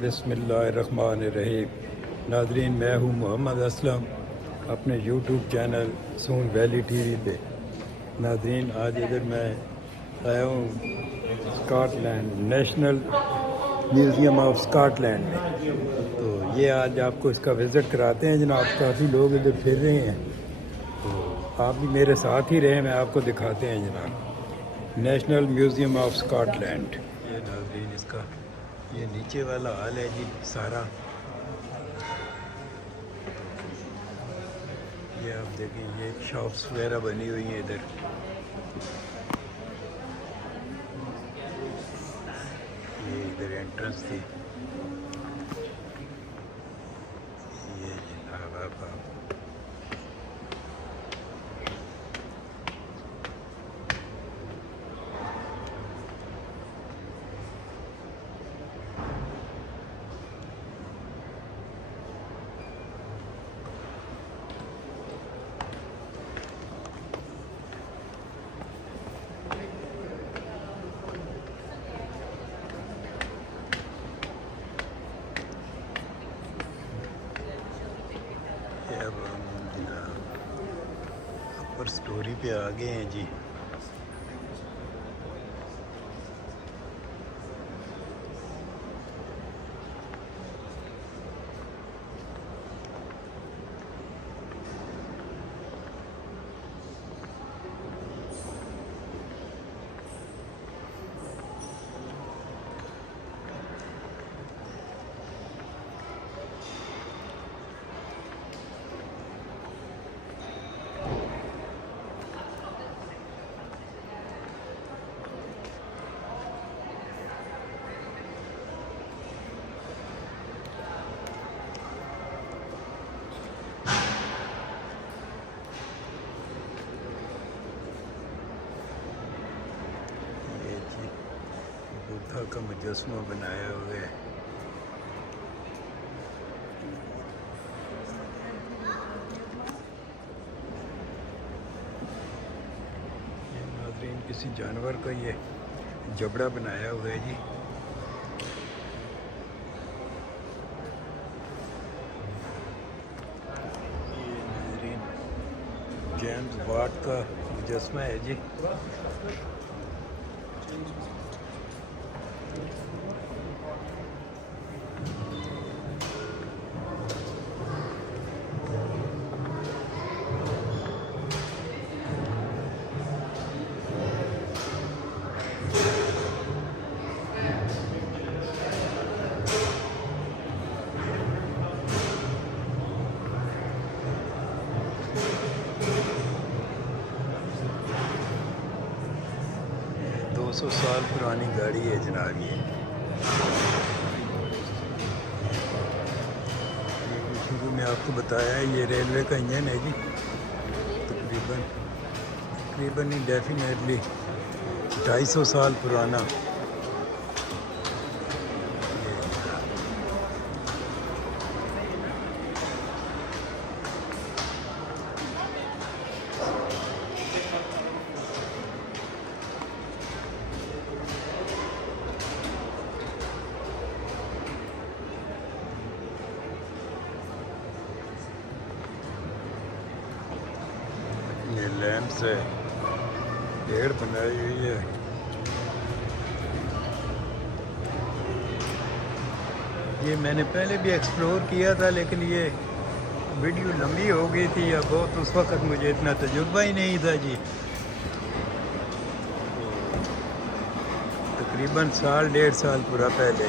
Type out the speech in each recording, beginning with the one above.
बिस्मिल्लाहिर्रहमानिर्रहीम। नाज़रीन, मैं हूँ मोहम्मद असलम अपने यूट्यूब चैनल सून वैली टीवी पे। नाज़रीन, आज इधर मैं आया हूँ Scotland national museum of Scotland में। तो ये आज आपको इसका विज़िट कराते हैं जनाब। काफ़ी लोग इधर फिर रहे हैं, तो आप भी मेरे साथ ही रहें, मैं आपको दिखाते हैं जनाब नेशनल म्यूज़ियम ऑफ स्कॉटलैंड। ये नाज़रीन, इसका ये नीचे वाला हाल है जी सारा। ये आप देखें, ये शॉप्स वगैरह बनी हुई हैं इधर। ये इधर एंट्रेंस थी। ये जनाब आप अब हम जनाब अपर स्टोरी पे आ गए हैं जी। ये जी बुद्धा का मुजस्समा बनाया हुआ है। ये नाज़रीन किसी जानवर का ये जबड़ा बनाया हुआ है जी। ये नाज़रीन जेम्स वाट का मुजस्समा है जी। 200 साल पुरानी गाड़ी है जनाब। ये शुरू में आपको बताया है, ये रेलवे का इंजन है जी। तकरीबन तकरीबन डेफिनेटली 250 साल पुराना। ये लैंप्स है, पेड़ बनाई हुई है। ये मैंने पहले भी एक्सप्लोर किया था, लेकिन ये वीडियो लंबी हो गई थी या बहुत, उस वक़्त मुझे इतना तजुर्बा ही नहीं था जी। तकरीबन साल 1.5 साल पूरा पहले।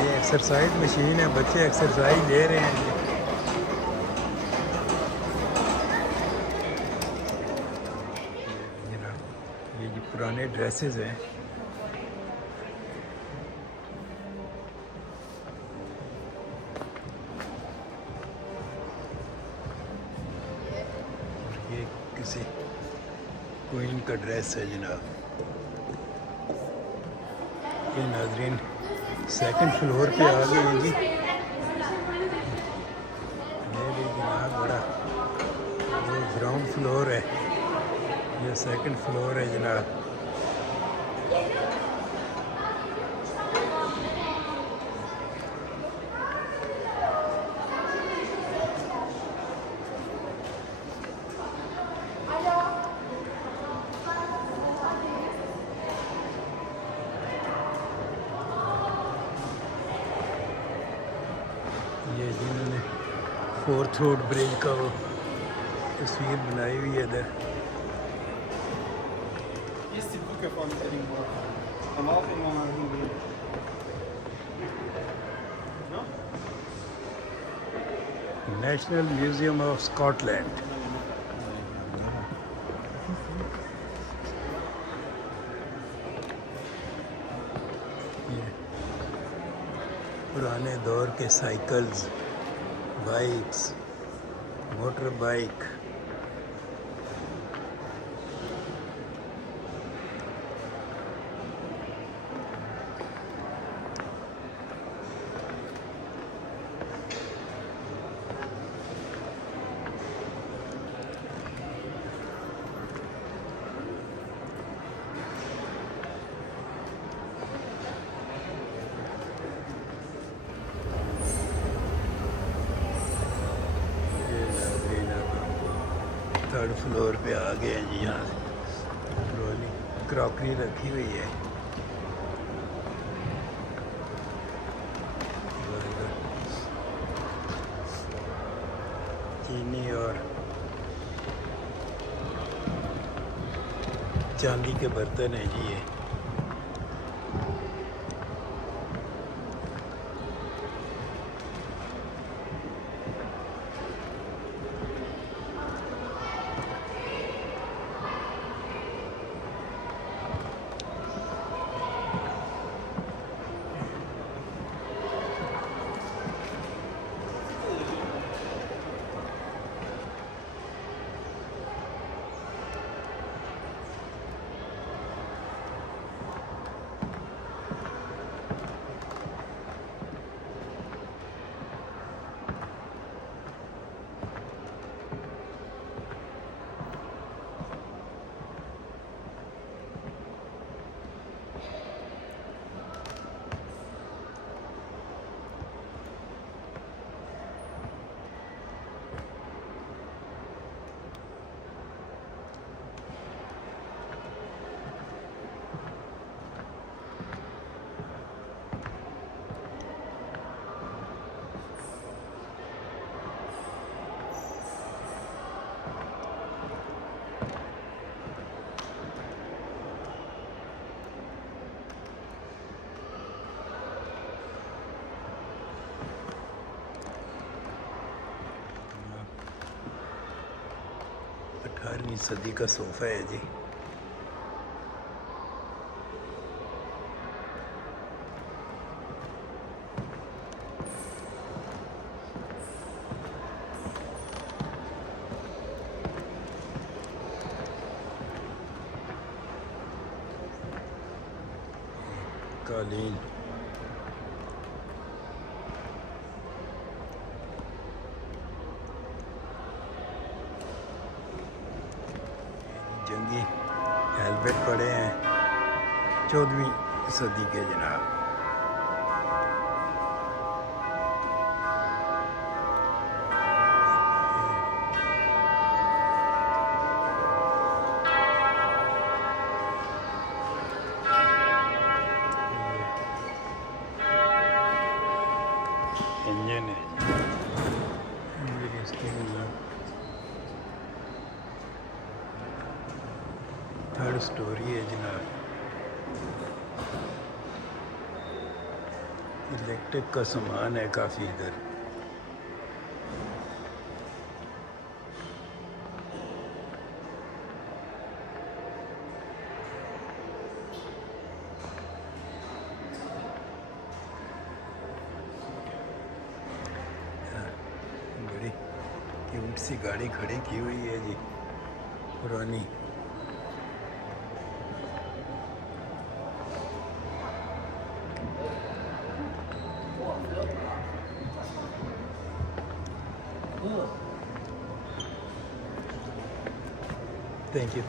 ये एक्सरसाइज मशीन है, बच्चे एक्सरसाइज ले रहे हैं जी। ये जी पुराने ड्रेसेस हैं। ये किसी क्वीन का ड्रेस है जनाब। ये नाज़रीन सेकंड फ्लोर पे आ गए हैं जी। ये भी जनाब बड़ा, ये ग्राउंड फ्लोर है, ये सेकंड फ्लोर है जनाब। ये जिन्होंने फोर्थ रोड ब्रिज का वो तस्वीर बनाई हुई है इधर। Is die boeken van Edding Morgan? Normaal in mijn No? National museum of Scotland. ये पुराने दौर के cycles, bikes, motor bike. Third floor पे आ गए हैं जी। यहाँ पुरानी क्रॉकरी रखी हुई है। चीनी और चांदी के बर्तन हैं जी ये। अठारहवीं सदी का सोफ़ा है जी। कालीन जंगी हेलमेट पड़े हैं 14वीं सदी के जनाब। इंजन है थर्ड स्टोरी है जनाब। इलेक्ट्रिक का सामान है काफ़ी इधर। बड़ी क्यूट सी गाड़ी खड़ी की हुई है जी पुरानी। Thank you.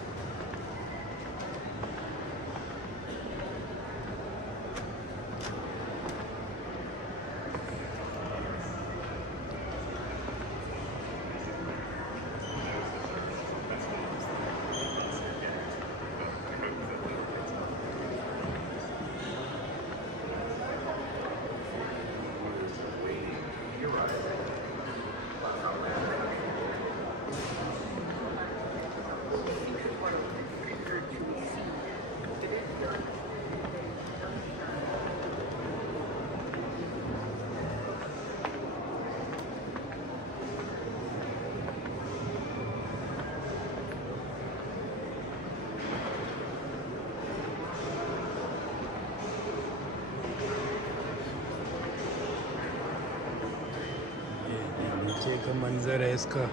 का मंजर है इसका,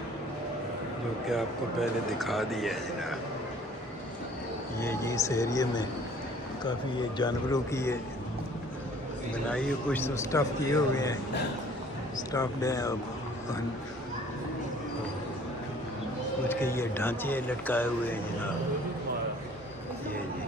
जो कि आपको पहले दिखा दिया है जनाब। ये जी इस एरिए में काफ़ी ये जानवरों की ये बनाई है, कुछ तो स्टफ़ किए हुए हैं, स्टफ़्ड हैं, अब कुछ के ये ढांचे लटकाए हुए हैं जनाब। ये जी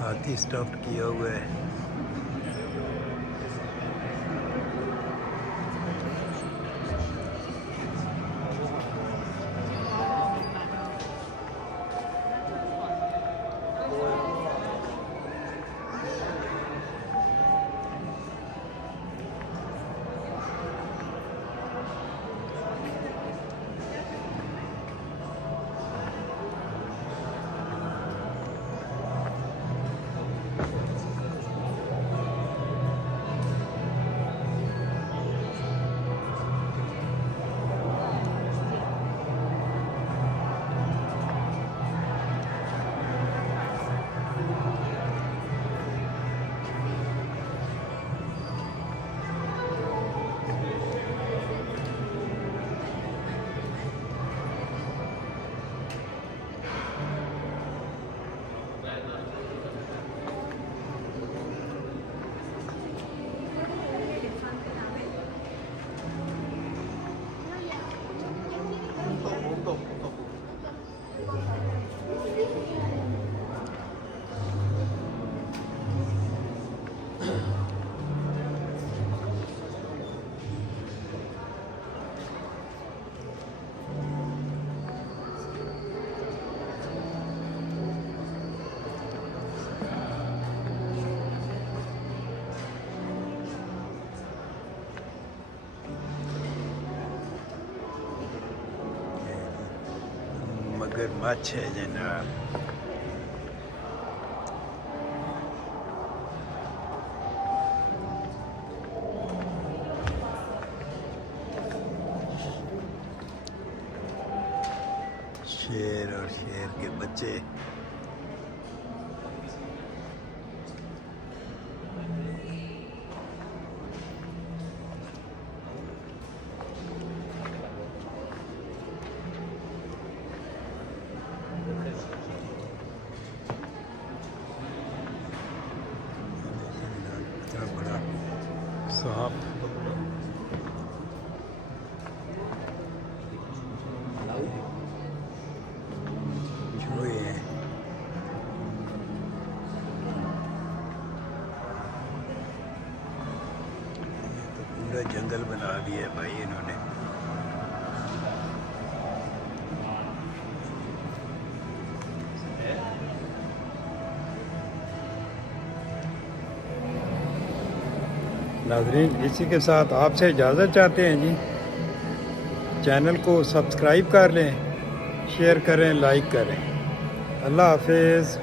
हाथी स्टफ्ड किया हुआ है। मगरमच्छ है जनाब। शेर और शेर के बच्चे। इतना बड़ा सांप। चूहे हैं। ये तो पूरा जंगल बना दिया है भाई इन्होंने। नाज़रीन, इसी के साथ आपसे इजाज़त चाहते हैं जी। चैनल को सब्सक्राइब कर लें, शेयर करें, लाइक करें। अल्लाह हाफिज़।